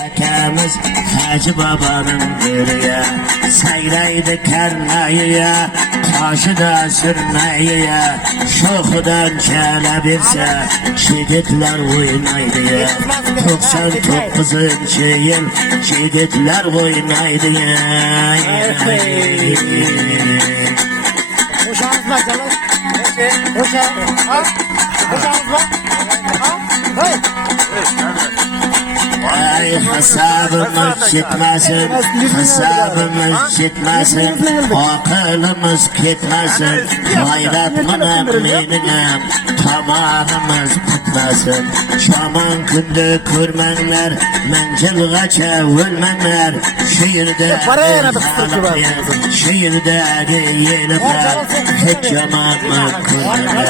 Akamiz Hacı babanın görüye, sayraydı karnayıya, taşıda sürmeyeye, şokudan çelebilse, şidetler oynaydı ya. 99. yıl, şidetler oynaydı ya. Hoşağınız var canım. Hoşağınız var. Ay hesabımız çıkmasın, hesabımız çıkmasın, akılımız gitmesin, hayratmınım benim, tamamımız kutlasın. Şaman kundu kurmanlar, mencilgaça ölmenler, şiirde şiirdagi yelimler, hiç yamanmı kurmanlar.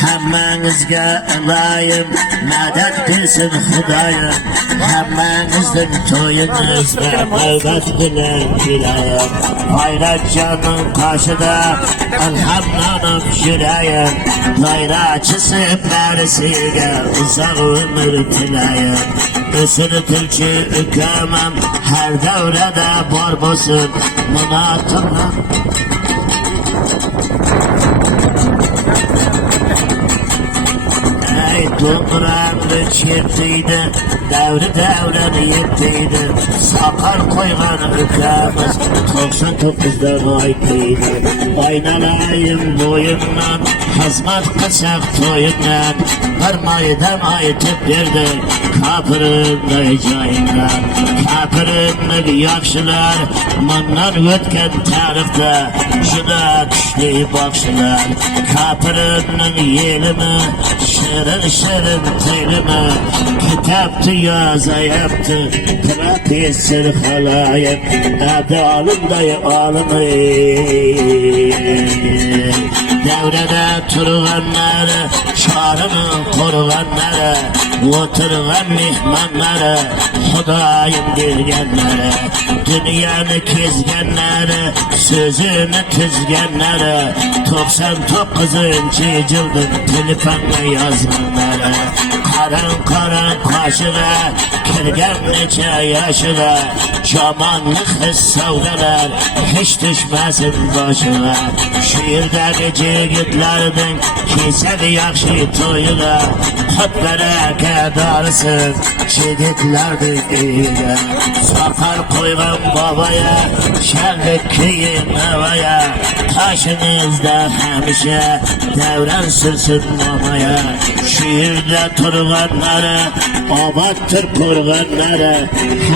Hemmenizge ilayim, medet bilsin Hudayım, hemmenizden toyunuzda mevvet bilen kilayım. Hayrat canım karşıda, elhamlanıp jüreyim, layraçısı perisiyle uzak ömür tilayım. Üsünü tilki ükömem, her devrede bor bulsun, mınatımla. Toprağını çiftiydi, devri yettiydi, sakal koygan ülkemiz 99'dan aytıydı. Aynalayım boyundan, hizmet kısak toyundan, bir maydan aytıp verdik kapırınlık jayından. Kapırınlık yakşılar, mandan ötken tarixda, juda tüşli bakşılar. Kapırınlık yelimi, şirin telime, kitaptı yazayaptı, trapezsir halayıp, adalımdayı alımı. Devrede turganları, çarını koruganları, oturgan mihmanları, Hudayım dergenleri, dünyanı kezgenleri, sözünü tüzgenleri, 99. yıldın telefonla yazganları, karan kaşığa, kirgen neçe yaşına, şamanlık hissavdalar, hiç düşmesin başına. Şiirdeki yigitlerden kesedi yakşı toyuna, kutlara kadarısın, şidetlerden iyiyle. Sakal koygan babaya, şenlik keyin havaya, taşınızda hemşe, devran sürsün mamaya. Şiirde turganları, abattır kurganları,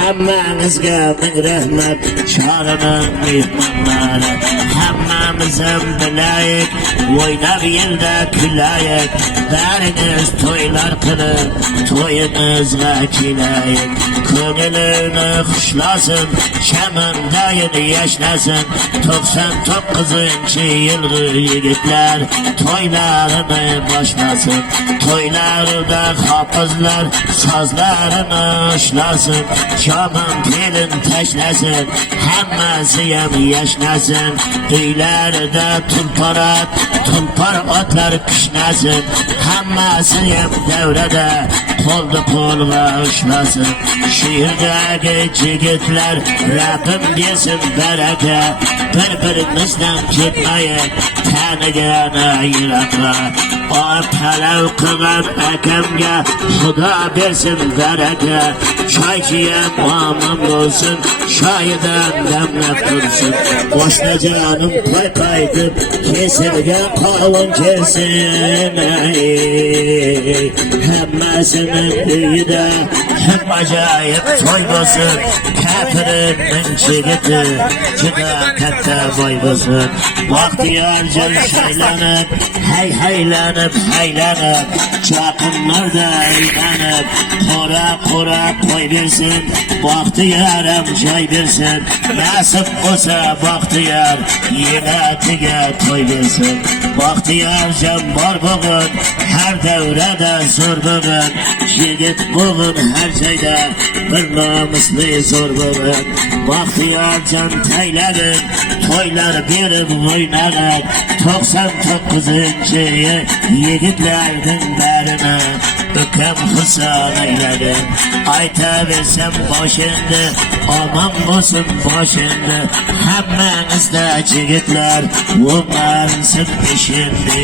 hemmenizge min rahmet, çağırın mihmanları. Hemmemizin bilayik, oynab yılda külayik, deriniz toylar kılıp, toyunuzga kilayik. Köngülünü huşlasın, şemindayın yaşlasın, 99. yılgı yigitler, toylarını başlasın. Toylarda hafızlar, sazlarını ışlasın, şamın telin teşlesin, hemmesiyem yaşlasın. Üylerde tulpar atlar kişnesin, hemmesiyem devrede, koldu kolga ışlasın. Şiirdeki yigitler, Rabbim desin bereke, birbirimizden gitmeyin, tanıgana yırakla. O pelev kılan ekemge, Huda versin bereke, çaycıyem amam olsun, şayiden demlep dursun. Boşna canım koy kaydıp, kesirge kavun kesin. Hemmesinin büyüde, hem acayip toy olsun, kafirin çigiti, çıda katta boy olsun. Bahtiyarcan şeylenip, haylanıp, çapınlarda eğlenip, kora koy versin, bahtiyarım çay versin. Nasip olsa bahtiyar, yine toy versin. Bahtiyarcan var bugün, her devrede zor bugün, yigit bugün her şeyde, bir namuslu zor bugün. Bahtiyarcan tayladın, toylar berip oynadın, 99. yigitlerden berine, ökem hısan eyledin. aytaversem boshingda omon bo'lsin boshingda hammangizda jigitlar o'marsin peshinda.